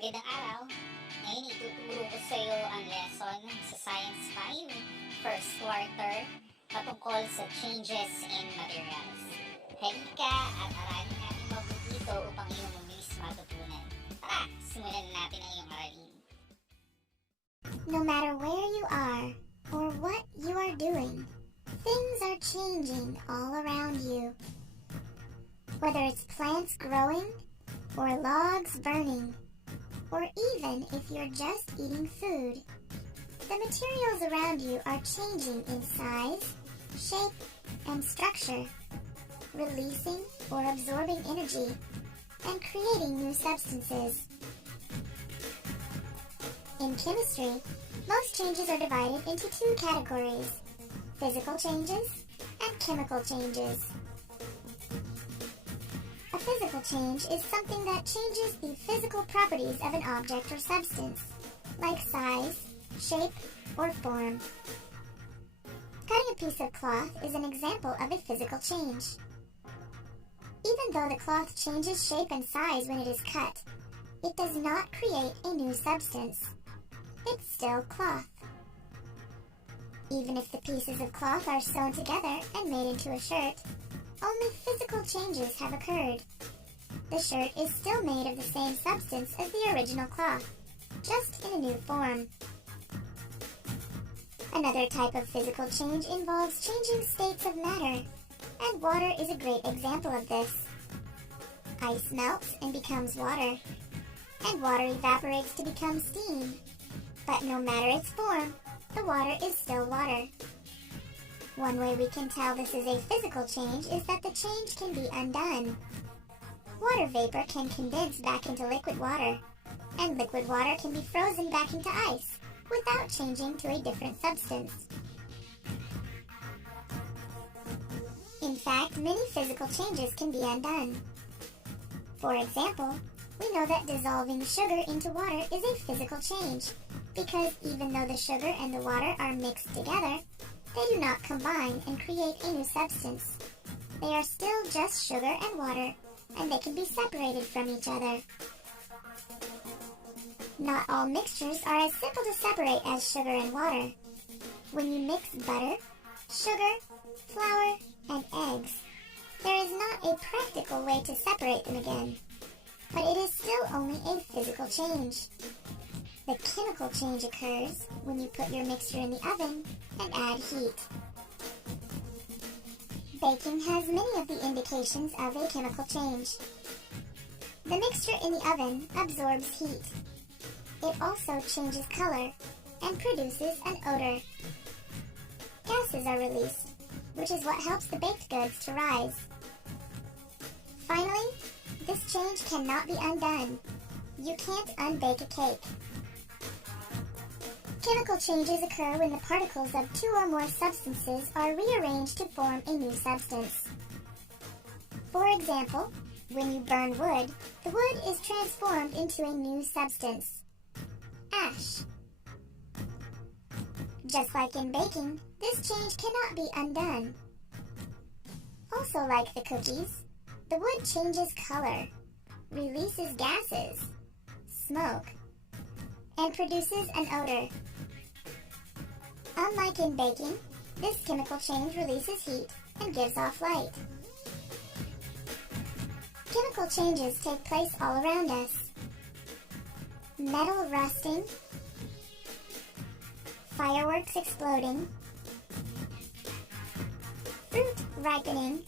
Magandang araw! Ngayon ituturo ko sa iyo ang lesson sa Science 5, first quarter, patungkol sa changes in materials. Halika at aralin natin mabuti ito upang iyong mabilis matutunan. Tara, simulan na natin ang iyong aralin. No matter where you are or what you are doing, things are changing all around you. Whether it's plants growing or logs burning, or even if you're just eating food, the materials around you are changing in size, shape, and structure, releasing or absorbing energy, and creating new substances. In chemistry, most changes are divided into two categories: physical changes and chemical changes. A physical change is something that changes the physical properties of an object or substance, like size, shape, or form. Cutting a piece of cloth is an example of a physical change. Even though the cloth changes shape and size when it is cut, it does not create a new substance. It's still cloth. Even if the pieces of cloth are sewn together and made into a shirt, only physical changes have occurred. The shirt is still made of the same substance as the original cloth, just in a new form. Another type of physical change involves changing states of matter, and water is a great example of this. Ice melts and becomes water, and water evaporates to become steam. But no matter its form, the water is still water. One way we can tell this is a physical change is that the change can be undone. Water vapor can condense back into liquid water, and liquid water can be frozen back into ice without changing to a different substance. In fact, many physical changes can be undone. For example, we know that dissolving sugar into water is a physical change, because even though the sugar and the water are mixed together, they do not combine and create a new substance. They are still just sugar and water, and they can be separated from each other. Not all mixtures are as simple to separate as sugar and water. When you mix butter, sugar, flour, and eggs, there is not a practical way to separate them again, but it is still only a physical change. The chemical change occurs when you put your mixture in the oven and add heat. Baking has many of the indications of a chemical change. The mixture in the oven absorbs heat. It also changes color and produces an odor. Gases are released, which is what helps the baked goods to rise. Finally, this change cannot be undone. You can't unbake a cake. Chemical changes occur when the particles of two or more substances are rearranged to form a new substance. For example, when you burn wood, the wood is transformed into a new substance: ash. Just like in baking, this change cannot be undone. Also like the cookies, the wood changes color, releases gases, smoke, and produces an odor. Unlike in baking, this chemical change releases heat and gives off light. Chemical changes take place all around us. Metal rusting, fireworks exploding, fruit ripening,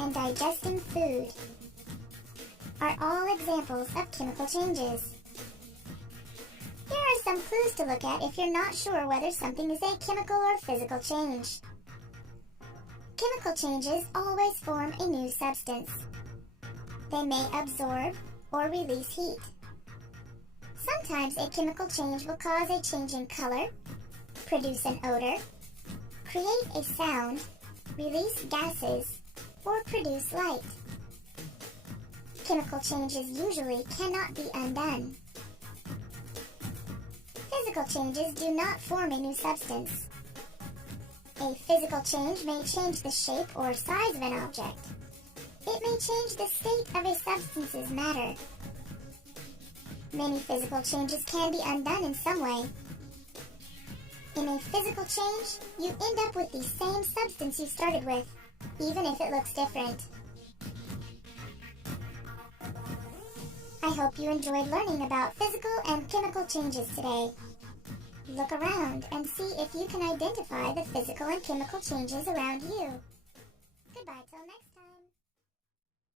and digesting food are all examples of chemical changes. Here are some clues to look at if you're not sure whether something is a chemical or physical change. Chemical changes always form a new substance. They may absorb or release heat. Sometimes a chemical change will cause a change in color, produce an odor, create a sound, release gases, or produce light. Chemical changes usually cannot be undone. Physical changes do not form a new substance. A physical change may change the shape or size of an object. It may change the state of a substance's matter. Many physical changes can be undone in some way. In a physical change, you end up with the same substance you started with, even if it looks different. I hope you enjoyed learning about physical and chemical changes today. Look around and see if you can identify the physical and chemical changes around you.